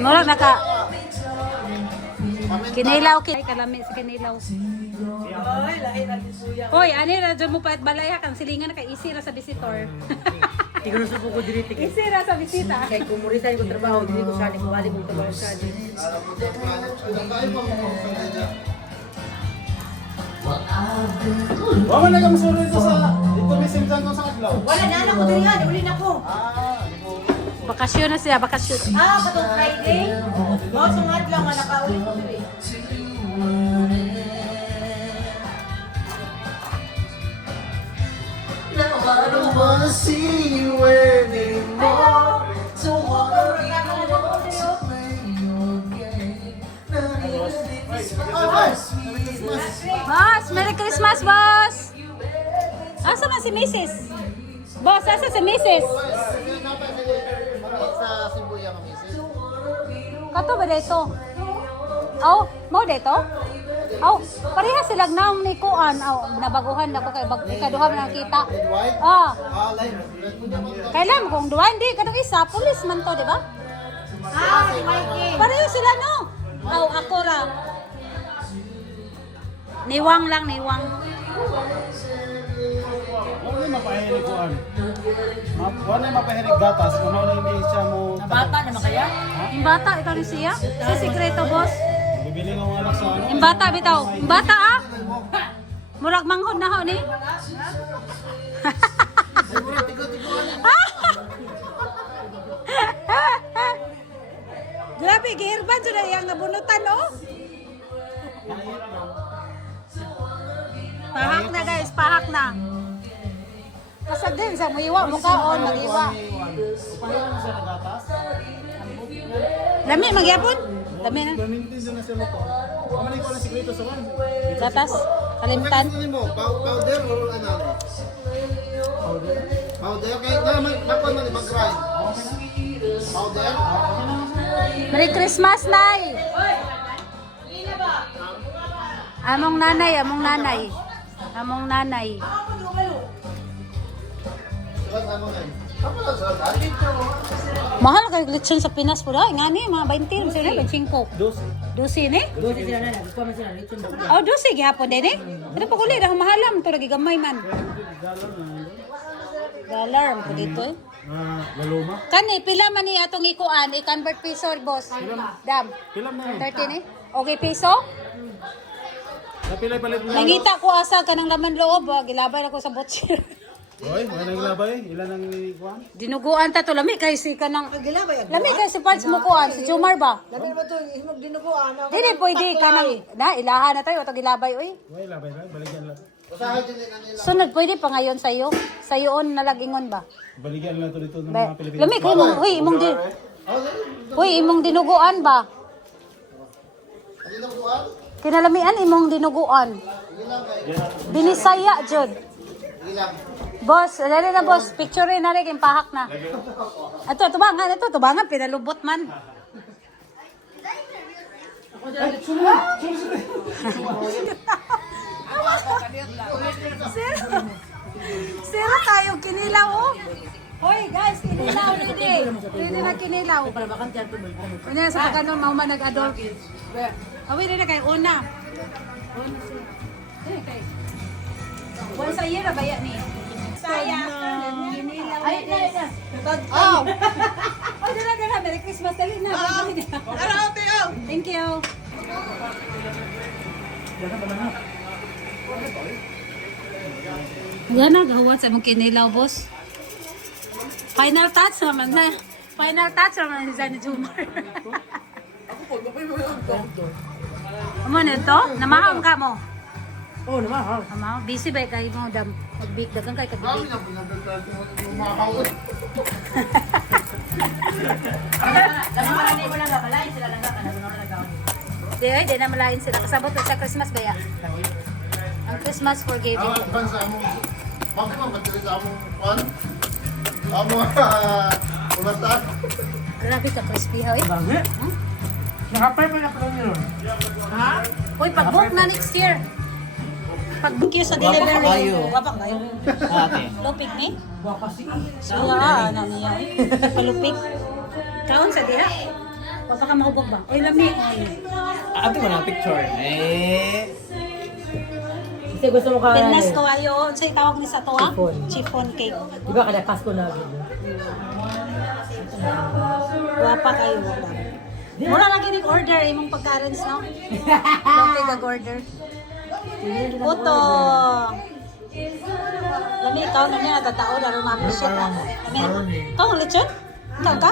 Murag naka kinilaw kalami sa kinilaw. Ay, lahi natin suya. Hoy, ani ra dyan mo paet balaya kang silingan na kay easy ra sa visitor. Tignan sa ko diri tig. Easy ra sa bisita. Kay kumurisan ko trabaho, dili ko sali ko bali ko trabaho sali. Wala na kami sunod sa dito may simsan ko sa adlaw. Wala na ako diri nga, uli na ko. Bakasyon na siya, bakasyon. Katong Friday. Oh, sungad lang nga nakauli ko diri. Now I don't wanna see you anymore. Don't wanna be the one to play your game. Boss, Merry Christmas, boss! Asa man si Mrs.? Boss, asa si Mrs.? Sa Simbuya kami. Kato ba dito? Oh, mo dito? Oh, pareha sila nang ni Kuan. Oh, nabaguhan na ko kay ikaduha man ang kita. Ah, kailan kung duha hindi kadang isa pulis man to, di ba? Si Mikey. Pareho sila no. Oh, ako ra. Niwang lang, niwang. Wala mapahirig kuan. Wala mapahirig gatas kung ano hindi siya mo. Bata naman kaya? Yung bata, ikaw ni siya? Sa sikreto, boss. Bibili ng anak sa ano. Yung bata, bitaw. Yung bata, ah. Murag manghod na ho, ni. Grabe, gihirban dyan na yung nabunutan, oh. Pahak na, guys. Pahak na. Kasag din sa muiwa, mukhaon, mag-iwa. Pahirig mo siya ng gatas. Lami, magyapon. Lami na. Gamintin doon na siya luto. Kamali ko lang sikreto sa one. Gatas, kalimtan. Ano mo? Powder o ano? Powder? Powder? Okay, makon man mag-grind. Powder? Merry Christmas, Nay! Among nanay, among nanay. Among nanay. Ano na? Ako lang sa dali. Mahal kay lechon sa Pinas po daw. Nga ni, mga 20, sila 25. Dos. 12 ni? Doon sila na, gusto man sila lechon. Oh, 12 gihapon din eh. Pero pa kulit, ang mahalam. Ito lagi gamay man. Dollar po dito eh. Laluma. Kani, pila man ni atong ikuan, i-convert piso, boss. Dam. Pilam na yun. 13 eh. Okay, piso? Napilay palit mo. Nangita ko asa ka ng laman loob. Gilabay ako sa butcher. Oy, wala nang labay. Ilan ang kuhan? Dinuguan ta to. Lami kay si ka ng... Gilabay ang Lami kay si Parts mo kuan. Si Jumar ba? Labi ba to, himog dinuguan. Dili pwede ka ng... Na, ilahan na tayo. Ito gilabay, uy. Oy, labay lang. Baligyan lang. Sunod, pwede pa ngayon sa'yo? Sa'yoon nalagingon ba? Baligyan lang to dito ng Ba, mga Pilipinas. lami kay mong... Uy, imong di... Uy, imong dinuguan ba? Kinalamian imong dinuguan. Binisaya, Jud. Boss, alala na boss, picture rin na rin, yung pahak na. Ito, tubangan, pinalubot man. Sira tayong kinilaw, oh. Hoy, guys, kinilaw, ready. Ready na kinilaw. Kanya sa pagkanon, mauma nag-adult. Awin na kay una. Once a year, abaya ni. Saya. Ay, na. Oh! Oh, dala. Merry Christmas. Dali na. Thank you. Gana, gahuwan sa mong kinilaw, boss. Final touch naman na. Final touch naman ni Jumar. Ano nito? Namaham ka mo? Oh, naman. Ama, busy ba kayo mo dam? Mag-bake dagang kay kag-bake. Labi mo lang kakalain sila lang kakalain. Di na malain sila. Kasabot ko sa Christmas ba ya? Ang Christmas for giving. Ban sa among. Bakit man badiri sa among kuhan? Among umasta. Grabe ka crispy ha, eh. Nakapay pa na pala nyo. Ha? Uy, pag-book na next year. Pag-book yun sa delivery. Wapang kayo. Lupik ni? Baka si Siya, ano niya. Palupik. Kaon sa dira. Wa pa ka mahubog ba? Oy, lami. Ate mo na picture. Kasi gusto mo ka... Pinlas ko ayo. Unsay tawag ni sa to ah? Chiffon. Chiffon cake. Di ba kada Pasko na? Wapa kayo. Mura lagi ni order imong pagka-arrange no? Ang pig-order. Puto. Lami ikaw na niya tatao laro ma-appreciate na. Lami. Ikaw ang lechon? Ikaw ka?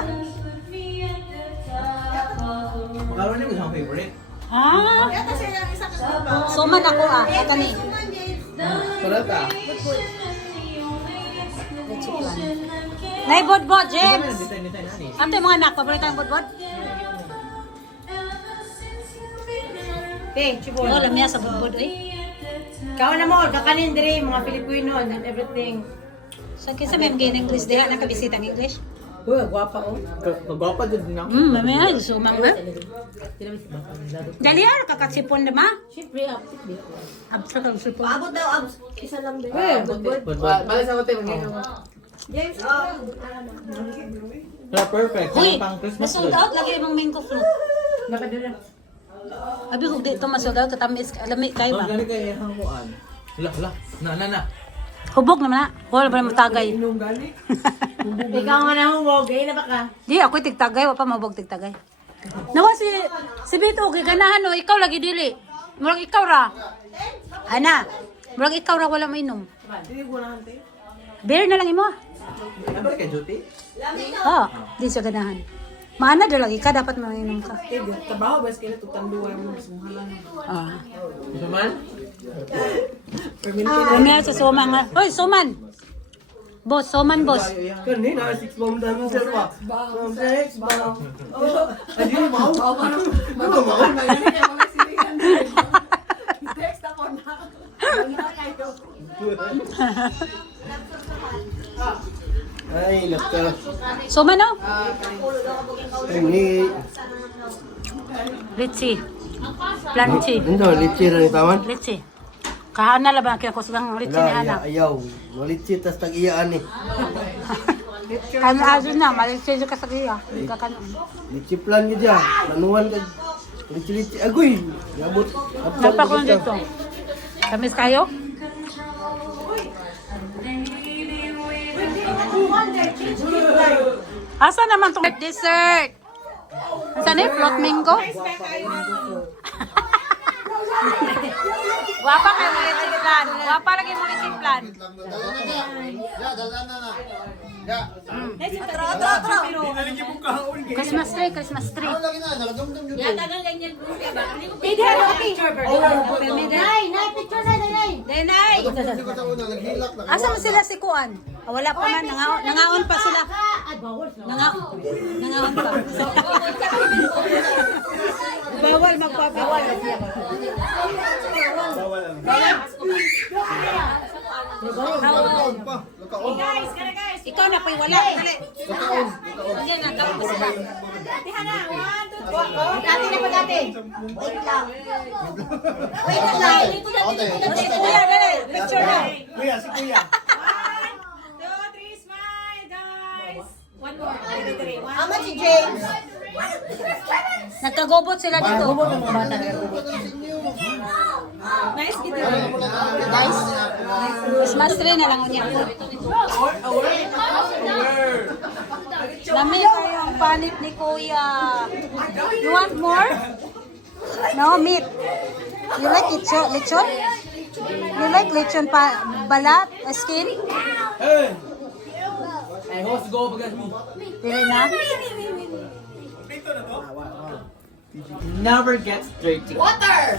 Karon ni ko sa favorite. Ah. Suman ako ah. Ito ni. Parata. Nay bodbod, James. Dito nani. Ano yung mga anak? Paborito yung bodbod? Okay, chibol. Oo, lamya sa bodbod eh. Kao na mo, kakanin diri, mga Filipino and everything. So, kinsa may mga English diha, nakabisita ng English? Uy, gwapa oh. Kagwapa jud na. Lamya, sumang ba? Dali ah, kakatsipon na ma? Siyempre, upsit di. Absa kang sipon. Abot daw, isa lang din. Eh, Balik sa hotel ngayon. James, Wala perfect. Uy, Pang Christmas. masold out lagi imong mango fruit. nakadala. Abi kung dito masold out, katamis, lami kayo ba? Gani kay hanguan. La. Na. Hubog naman na. Wala ba naman tagay? Inom gani. Ikaw nga na mo, gay na ba ka? Di, ako'y tigtagay. Wala pa mabog tigtagay. Nawa si Bito, okay, ganahan o. Ikaw lagi dili. Murag ikaw ra. Ana, murag ikaw ra wala mainom. Beer na lang imo. Ano kay duty? Oh, di siya ganahan. Maana daw lagi ka, dapat mainom ka. Trabaho ba kaya tutanduan mo sumuhalan. Ah. Isa man? Kami sa Soman nga. Hoy, Soman! Boss, Soman boss. Kani na 6 bomb dami sir pa. 6 bomb. Adi mo mau. Ano mo? Text ako na. Ay, nako. Soman no? Ini Litsi. Planchi. Ando litsi ra ni tawan. Litsi. Kahana lang ba kinakusugang litsi ni Hana? Ayaw. No litsi tas tag-iyaan ni. Kami aso na, malitsi ka sa iya. Hindi ka kanon. Litsi plan gid ya. Planuhan ka. Litsi agoy. Gabot. Napa ko dito. Tamis kayo? Asa naman tong dessert? Saan eh? Float mango? Wapa kayo mo litsi plan. Wapa lagi mo litsi plan. Christmas tree, Christmas tree. Denay! Asa mo sila si Kuan? Wala pa man, nangaon pa sila. Nangaon pa. Bawal magpapawal. Ikaw na po'y wala. Dali. Diyan na, tawag pa sila. Dati na pa dati. Wait lang. Si Kuya, dali. Picture na. Kuya, si kuya. 1, 2, 3, smile, guys. One more. Ama si James. Nagkagobot sila dito. Nice kita. Guys, Christmas tree na lang niya. Lami kayo ang panit ni Kuya. You want more? No, meat. You like lechon? Lechon? You like lechon pa balat? Skin? Ay, host go bagas mo. Pili na? Never gets dirty. Water.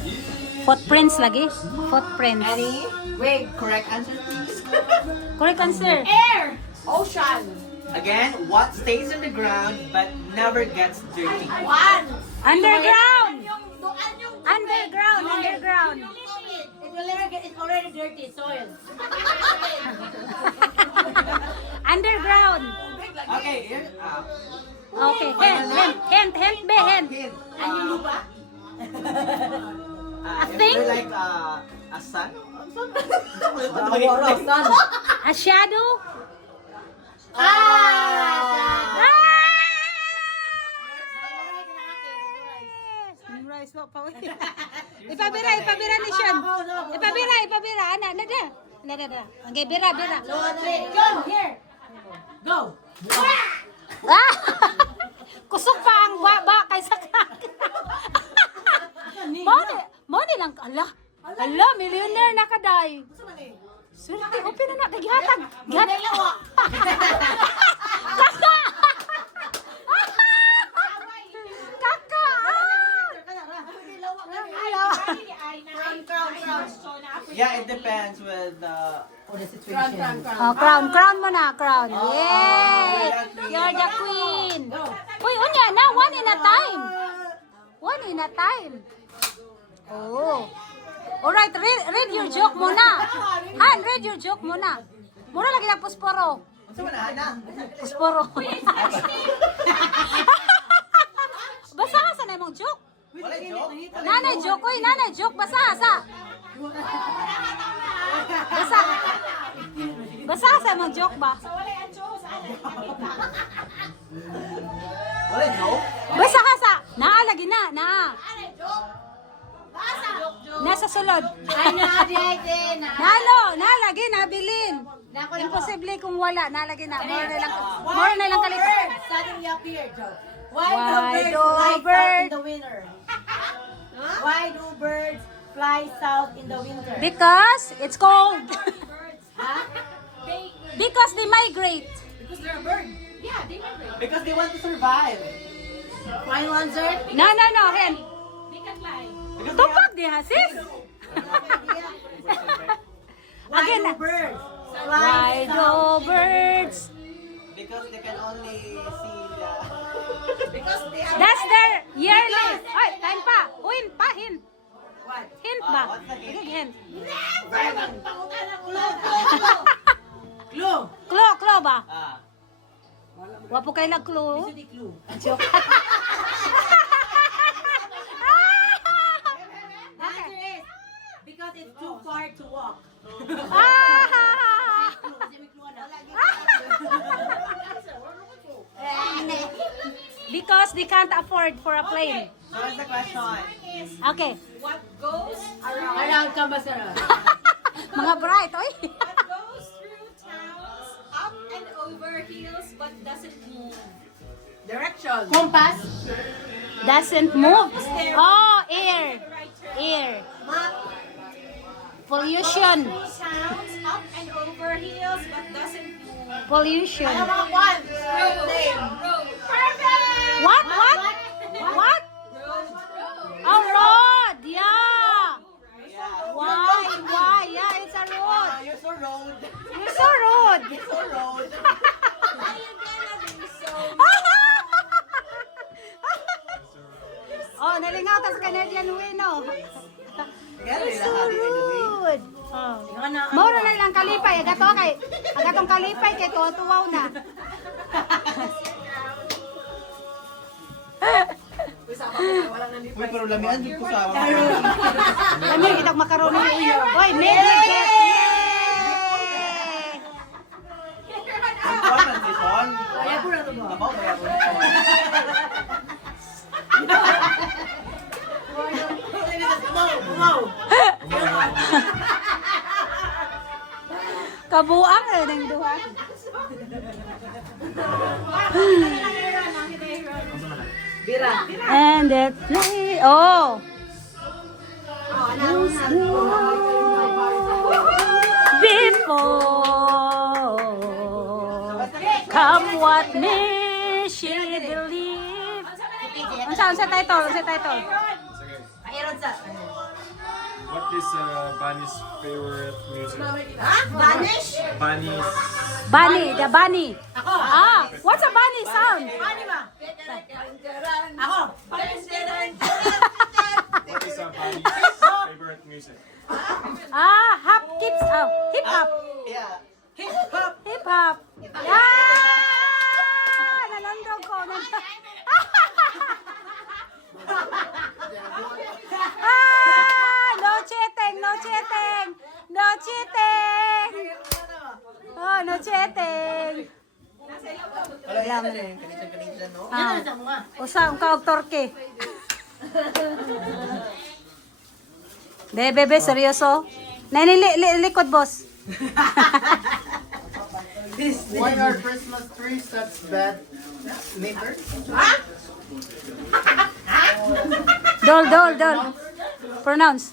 Footprints lagi? Footprints. Wait, correct answer please. Correct answer. Air. Ocean. Again, what stays on the ground but never gets dirty? One. Underground! Underground! Underground! It will never get, it's already dirty, soil. Underground! Okay, here. Okay, hint, be, hint. Ano lupa? A Is thing? there like a sun? A shadow? Ah! Ah! guys. Ipabira ni Sean. Ipabira. Ana, na. Okay, bira. John, here. Go. Ah! Kusog pa ang baba kaysa kaka. Money lang. Ala, millionaire na kaday. Swerte, open na kagihatag. Kaka! Kaka! Yeah, it depends with the situation. Oh, crown mo na, crown. Yay! You're the queen. Uy, unya na, one in a time. Oh. Alright, read your joke muna. Han, read your joke muna. Mura lagi ng pusporo. Saan na, Hana? Pusporo. Basa ka sa na mong joke. Wala joke? Nanay joke, basa. Basa sa mong joke ba? Wala joke? Basa ka sa, lagi na. Nasa sulod. Nalagi, nabilin. Imposible kung wala, nalagi na. More na lang kalipat. Suddenly appeared, Joe. Why Why do do birds fly birds- south in the winter? Why do birds fly south in the winter? Because it's cold. Huh? Because they migrate. Because they're a bird. Yeah, they migrate. Because they want to survive. Final answer? No, Hen. They can fly. Because Tupak di ha, sis. Why Again, do birds fly Why do south? birds? Because they can only see the... Because they are... That's their yearly. Ay, time pa. Hint. What? Hint ba? what's the hint? Sige, hint. Clue. Clue ba? Ah. Wapo kay lag clue. Hindi clue. Joke. The answer is because it's too far to walk. Ah! Kasi may clue na. Because they can't afford for a plane. So what's the question? Okay. What goes around Kambasara? Mga bright, oy. What goes through towns, up and over hills, but doesn't move? Direction. Compass. Doesn't move. Oh, air. Right turn. Air. Map. Pollution. Towns, up and over hills, but doesn't move. Pollution. Ano mga one? Street name. Perfect! What? Road. Oh, road. Yeah. Yeah. Why? Yeah, it's a road. You're so road. You're so rude. So road. How you gonna be so... Oh, nalingaw ta sa Canadian Wino. Kaya You're nila so hati rude. Oh. Ano? Mauro na ilang kalipay. Agatong kalipay kay tuwaw na. Uy, pero lamian din ko sa Kami, kitang makaroni. Oy, Mary, get Ang kwan man si Son. Kaya po na ito ba? Abaw, kaya po si Son. Umaw. kabuang ng duha. Bira. And it play. Oh. Before come what may she believe. Unsa title? Ayron sa. What is Bunny's favorite music? Ha? Vanish? Bunny's Bunny, the bunny. Ako. Ah, what's a bunny sound? Ano ba? Ako. What is Bunny's favorite music? Ah, hip hop. Yeah. Hip hop. Hip hop. Yeah! Nalandog ko. No cheating. Oh, no cheating. Wala yan na rin. Kanisa, no? Ah, usa ang kaog torke. De, bebe, seryoso. Likod, boss. Why are Christmas trees such bad knitters? Dol. Pronounce.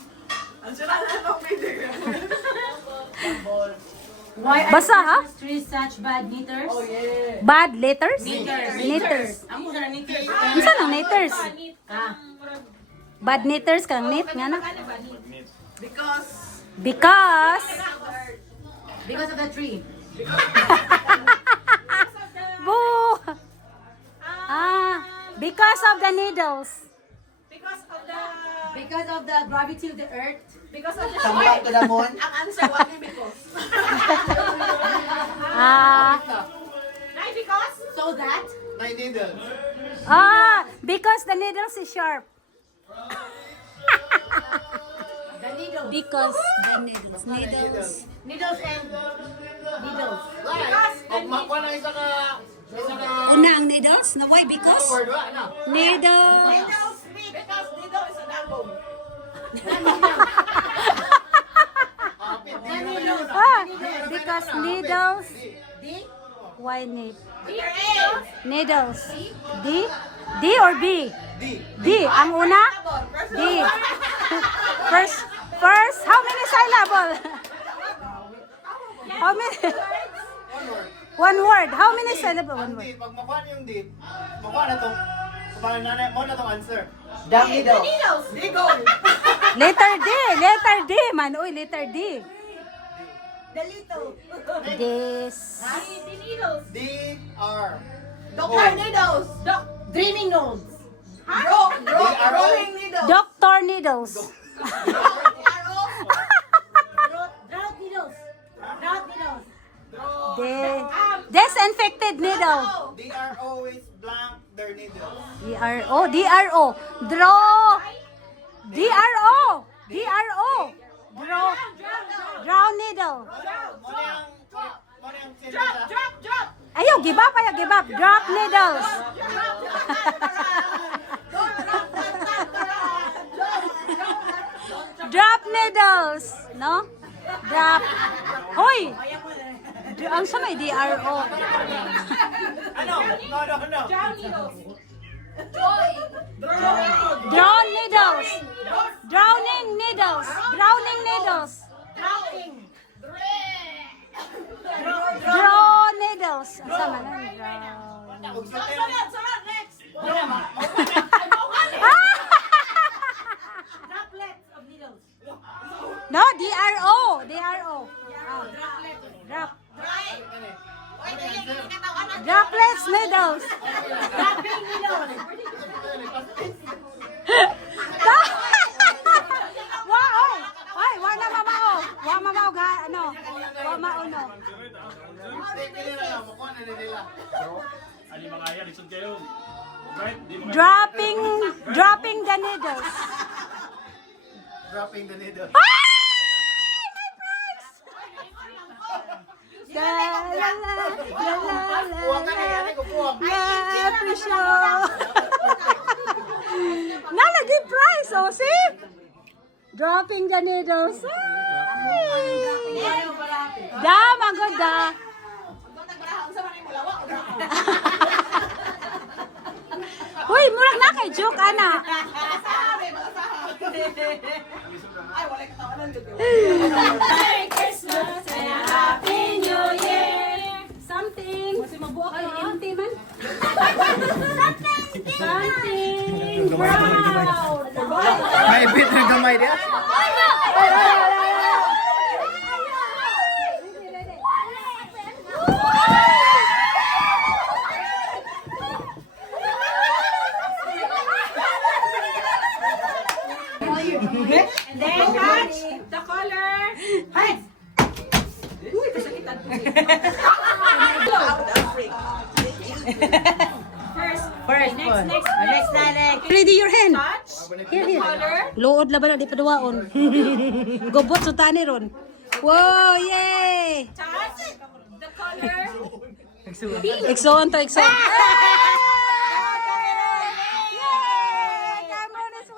Why are Basa, ha? Christmas trees such bad knitters? Bad letters? Knitters. Amo sa knitters. Ano ng knitters? Ah. Bad knitters kang knit nga na. Because Because of the tree. boo. Because of the needles. Because of the gravity of the earth. Because of the Tambak ka damon. Ang answer, what is because? Because? So that Nine needles. Because the needles is sharp. the needles. Because the needles. Needles and needles. Magmakuha na isa ka Una ang needles? Na why? Because? word wa na. Needles. Because needle is a dagong. Because needles. D. Why need? Here is. Needles. D or B? D. Ang una? D. First, how many syllable? How many? One word. How many syllable? One word. Pag makuha niyo yung date, makuha na to. Kumain na mo na tong answer. Damn needle. Needles. Digong. Letter D, man. Uy, letter D. The little. This. The needles. D-R. Doctor needles. Dreaming nodes. Drawing needles. Doctor needles. Drought needles. Drought needles. Disinfected needle. D-R-O is blank their needles. D-R-O. Draw. D-R-O. Draw needle. Mo na yung sentence, Drop. Ayaw, give up. Drop needles. Drop needles. No? Drop. Hoy! Ang sa may DRO. Ano? No. Drown needles. Drawn needles. Drowning needles. Draw needles. Ang sama na. Sunod, next. Droplets of needles. No, DRO. Drop. Droplets needles. Dropping needles. Wa na mamao. Wa mamao ga ano. Wa mauno. Makuha na nila. Ali mga yan, lisod kayo. Right? Di mga Dropping the needles. Dropping the needle. La la la. Huwag ka na yan, kukuha. Nalagi prize, oh, see? Dropping the needles. Da, magod da. Uy, murag na kay joke, ana. Merry Christmas and a Happy New Year. Something. Empty man. Something proud. May bit na gamay dia. And then catch the color. Hey! First. Next. Ready your hand. Touch Here. color. Lood laban na di paduwaon. Gobot sa tani ron. Wow, yay! Touch the color. Exoon to exoon. Yay! Cameron is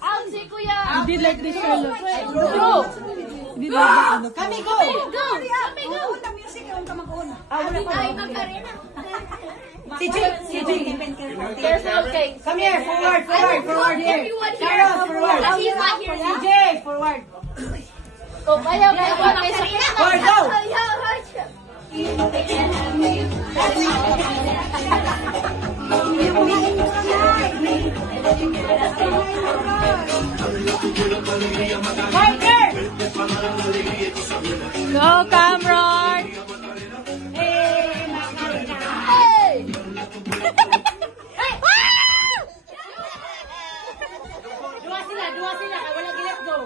Out si Kuya. Hindi like this fellow. Bro! Hindi like this ano. Kami, go! Go! Kami go! Ang music, yung kamag-una. Ay, Macarena. Si Jay, careful. Careful, King. Come here, forward here. Everyone here. Carol, forward. She's not here. Si Jay, forward. Kung ayaw kayo ko ng Sarina. Forward, go! Partner! Go, Cameron! Hey, Macarena. Hey! Dua sila. Kaya wala gi-let go.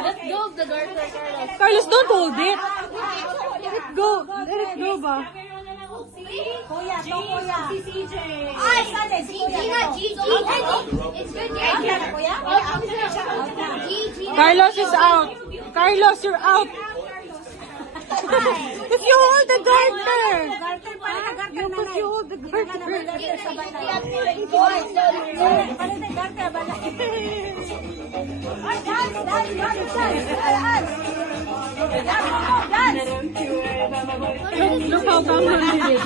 Let's go, the garter, Carlos. Carlos, don't hold it. Let it go. Let it go ba? Kuya, to kuya. Si CJ. Ay, Gigi nga, Gigi. It's good, Kuya, yeah. kuya. Gigi. Carlos is out. Carlos, you're out. If you hold the garter. Garter pa rin, garter You na put you hold the garter. Look how Cameron did it.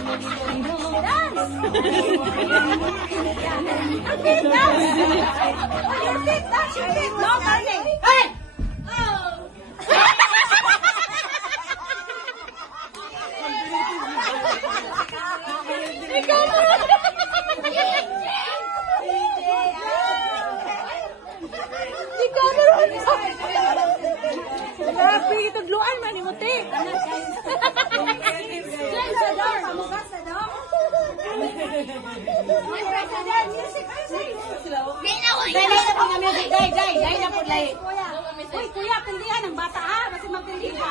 Si Cameron! Grabe, itagluan man yung muti. Dahil na po na music. Dahil na po dahil. Uy, kuya, pindihan ang bata ha. Kasi magpindi ka.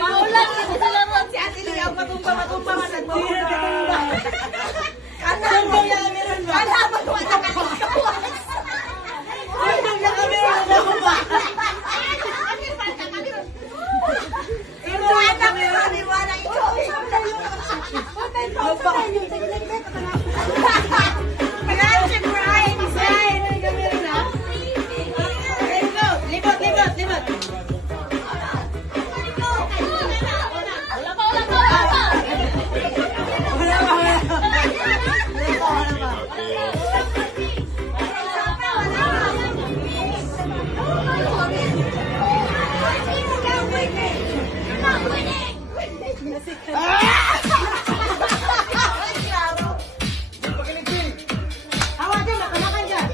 Paulan, kasi sila ron. Si Ate Lia, Matumba man ang tumba. Tumba yan kami ron ba? Alaman ko na Tumba yan kami ron ba? Tumba yan kami ron. Pag-action for I design. Ay kami ron ha. Okay, go. Libot. Hawa dyan, nakalakan dyan.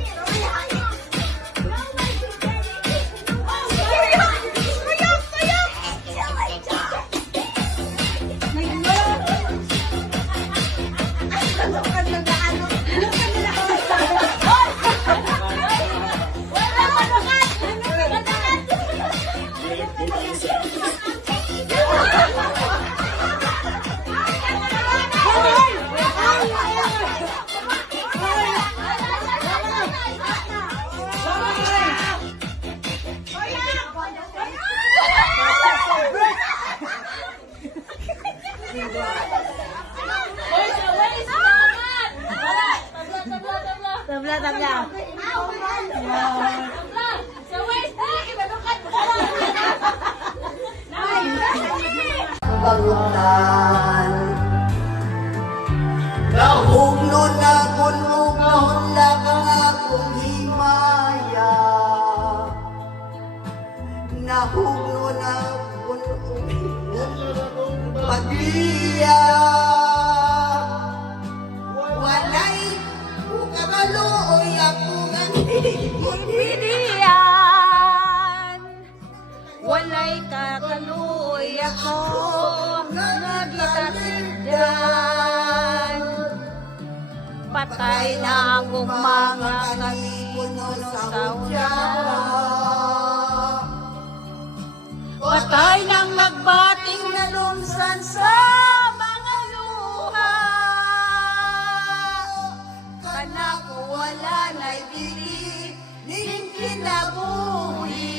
Tabla. Bangunan Nahugno na gunugnon lang ang akong himaya Nahugno na gunugnon pagliya Walay kukagaluoy akong Pilihan, walay kakaluoy ako nga gitasindan. Patay na akong mga kanipuno sa ulan. Patay nang nagbating na lumsan sa mga luha. Kana ko wala na'y bili ning kinabuhi.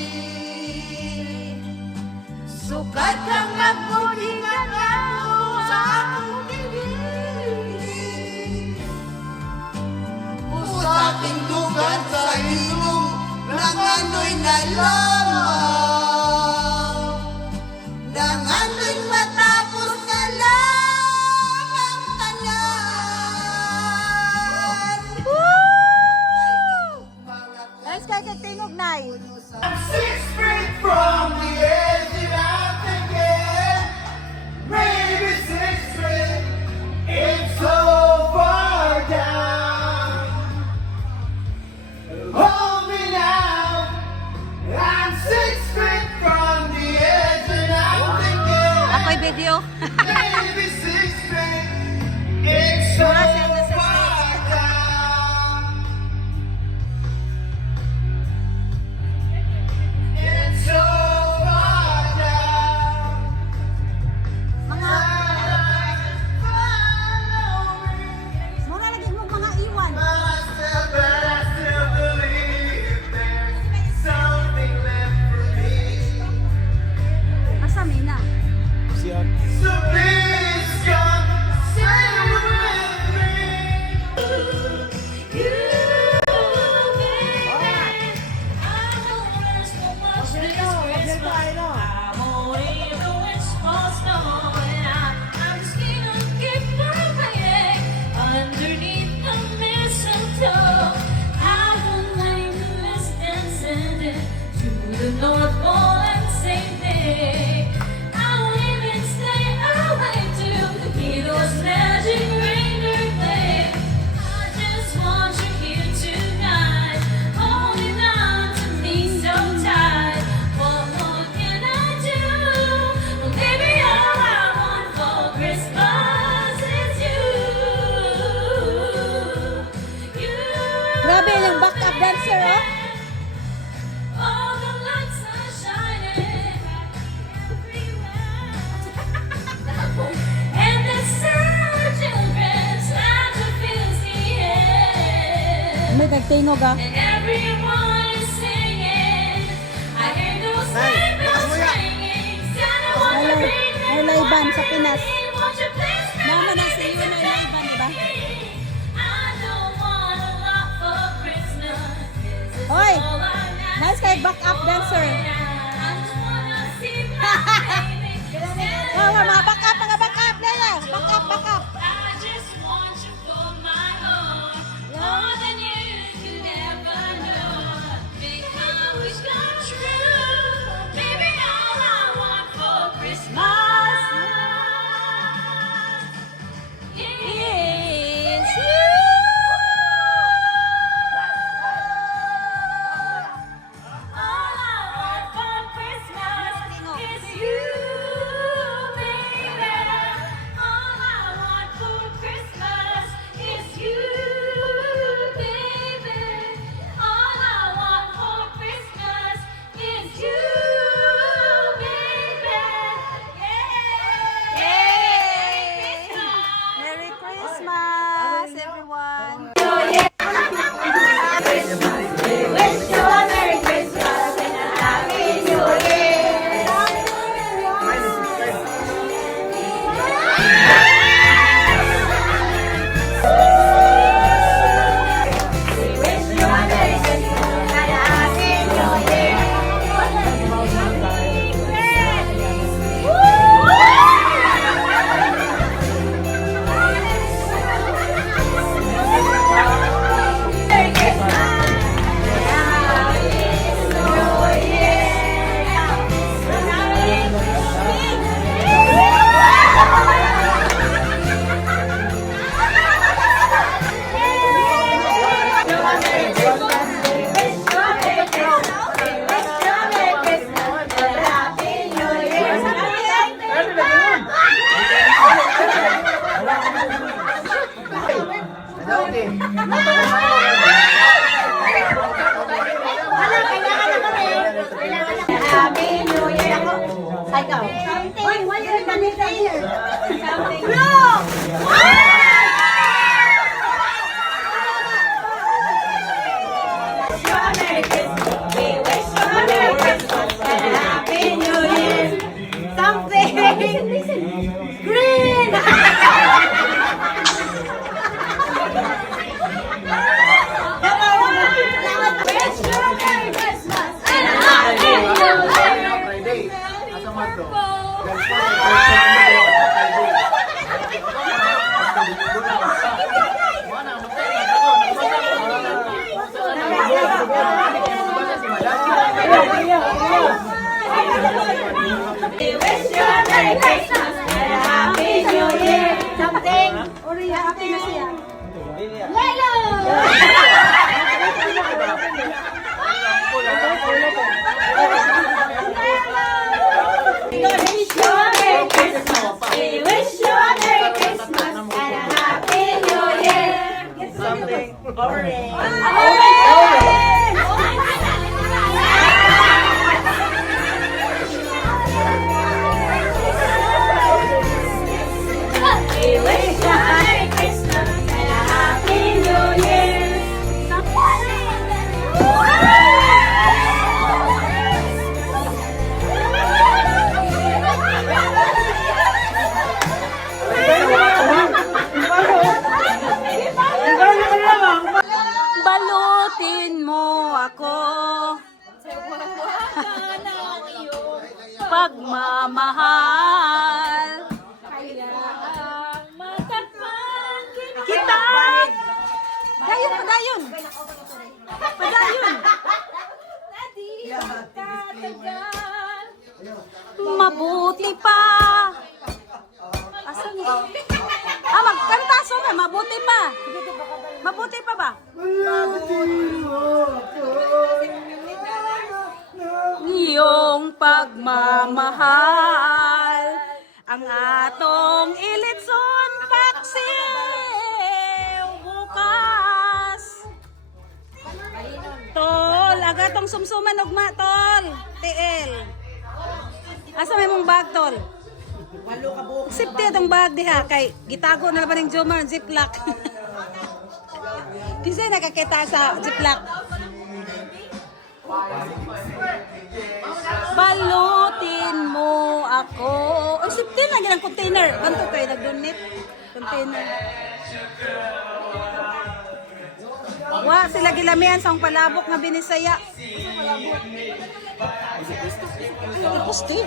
Sukat kang nagbuhi na sa akong bibig. Ating dugan sa ilong nangano'y nalaman, nangano'y matapos na lang ang tanan. Guys, kaya tinog na eh. I'm 6 feet from the edge and I'm thinking maybe 6 feet, it's so far down. Hold me now, I'm 6 feet from the edge and I'm thinking Ako'y video. maybe 6 feet, it's so far down. It's so far down. Mga lagi mo mga iwan. But I still believe there's something left for me. Asa may na? So please come stay with me. Underneath the mistletoe, I will name the list and send it to the North Pole and sing it. I won't even stay away to hear those magic reindeer play. I just want you here tonight, holding on to me so tight. What more can I do? Well, baby, all I want for Christmas is you. You. Grabe yung backup dancer, oh. All the lights are shining everywhere. And the sound of children Santa fills the air. May nagtinog, ah. And everyone is singing. I hear those sleigh bells ringing. Santa, won't you bring me May laiban sa Pinas. won't you please bring Mama na me sa iyo na laiban, diba? I don't want a lot for Christmas. This is Hoy! all I ask. Nice kay backup dancer. I just wanna see my baby. Oh, mga backup, Leo. Backup. I just want you for my own, more than you could ever know. Make my wish come true, baby. All I want for Christmas is you. All I want Wala, kailangan na kami. Happy New Year ako. Ay, ikaw. Uy, why you in the middle here? Look! We wish you a Merry Christmas and a Happy New Year. Something green. Wish you a Merry Christmas and a Happy New Year. We wish you a Merry Christmas and a Happy New Year. Something. Happy na siya. Lalo! We wish you a Merry Christmas. We wish you a Merry Christmas and a Happy New Year. Something. Orange. We wish you a Merry Christmas and a Happy New Year. Balutin mo ako. Pagmamahal. Kita. Dayon, padayon. Padayon. Mabuti pa. Asan mo? Magkantaso ka. Mabuti pa. Mabuti pa ba? Iyong pagmamahal ang atong ilitson paksiw bukas. Tol, agatong sumsuman ugma tol. TL. Asa may mong bag tol? Sipti atong bag diha kay gitago na laban ng Jomar ziplock. Kisay nakakita sa ziplock. Balutin mo ako. Ay, sipti na ginang container. Ganto kayo nag-donate. Container. Wa, sila gilamihan sa palabok nga binisaya. Ay, pusti.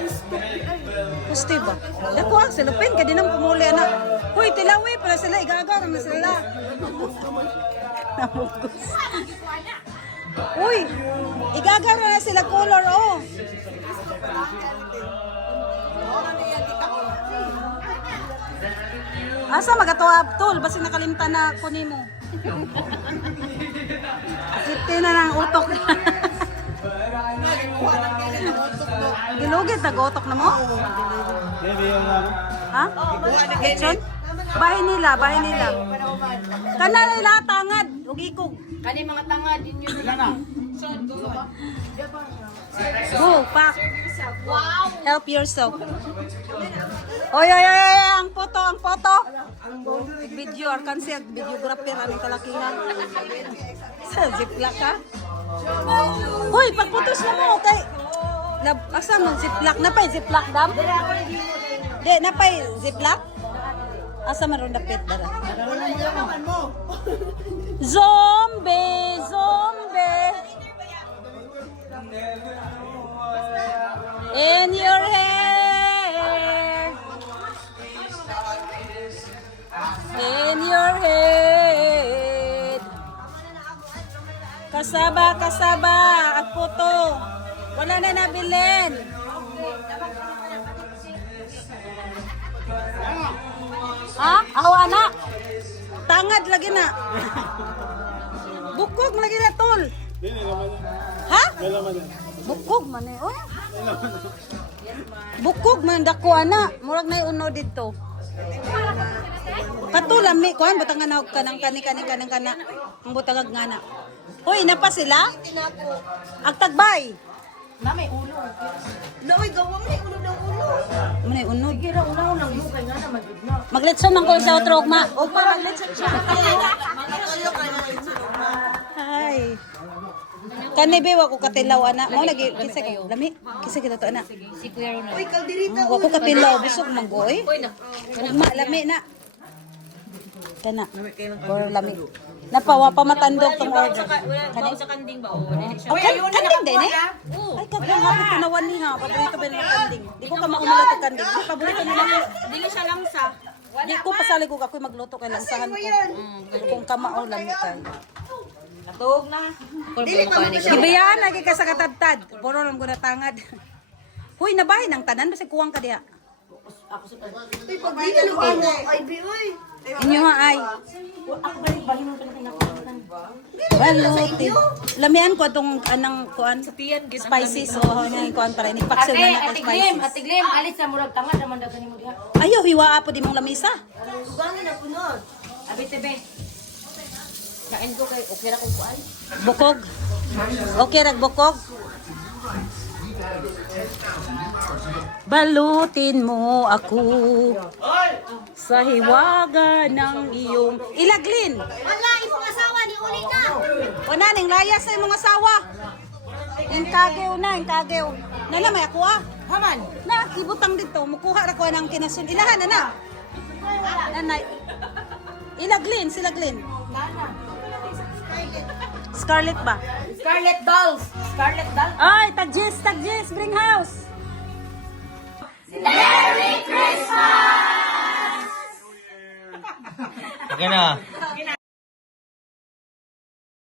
Pusti ba? Dako ah, silupin. Kaya dinang pumuli na. Huy, tilawi pala sila. Igagar na sila. Namugos. Uy, igagar na sila color, oh. Asa magatuwa tol, basi nakalimtan na kunin mo. Sipti na ng utok. Gilugit, nag-utok na mo? Ha? Kitchen? Bahay nila, bahay nila. Kana nila tangad, ug ikog. Kani mga tangad din yun. Go, pack. Help yourself. Oy, oy, oy, ang photo, ang photo. Video, or cancel, videographer, anong kalakihan. Sa ziplock ha? Uy, pagputos na mo, kay... Asa mo, ziplock? Napay ziplock dam? Di, napay ziplock? Asa maroon dapit, dara? Zombie, zombie. In your hair. In your head. Kasaba, kasaba. Ang puto. Wala na nabilin. Ha? Awa na. Tangad lagi na. Bukog lagi na tol. Ha? Bukog man eh. Oh. Bukog man dako ana. Murag na uno dito. Katulami kuan butangan og kanang kani kana. Ang butagag nga na. Hoy, napa sila? Agtagbay. Na may ulo. Naway gawa mo ulo ng ulo. Muna yung unog. Kira una-unang mo kay nga na magigna. Maglitson ng ko sa outro, ma. O para maglitsan siya. Hi. Kani wa ko katilaw ana. Mo lagi kisa kayo. Lami. Kisa kita to ana. Uy, kaldirita. Wa ko katilaw bisog manggoy. Ugma lami na. Kana. Or lami. Napawa pa matandog tong order. Kani Sa kanding ba? O, Uy, kanding din eh? Ay, kanding. Hapit tinawan ni ha. Paborito ba ng kanding? Di ko ka maumala to kanding. Di, paborito nila. Dili siya lang sa. Di ko pasali ko ako'y magluto kay langsahan ko. Kung kamao lang kay. Katog na. Gibayaan lagi ka sa katadtad. Puro lang ko na tangad. Huy, nabahin ang tanan. Basta kuwang ka diha. Uy, pagbili ng ano. Ay, bi, uy. Inyo ha ay. Balutin. Lamian ko itong anang kuan. Spices. So, yung kuan para. Nipaksil na natin spices. Atiglim, alis sa murag tangad naman daw kanimo diha. Ayaw, hiwa po di mong lamisa. Sugangin na punod. Abi tebe. Kain ko kay okay ra kung kuan. Bukog. Okay, ragbukog. Balutin mo ako sa hiwaga ng iyong ilaglin. Wala, imong asawa ni uli ka. O na, ning layas sa imong asawa. Ingkagew na, ingkagew. Nana, may ako ah. Haman. Na, ibutang dito. Mukuha ra ko ng kinasun. Ilahan na na. Nanay. Ilaglin, silaglin. Scarlet ba? Scarlet Dolls. Scarlet Dolls. Ay, tagjis, bring house. Okay na.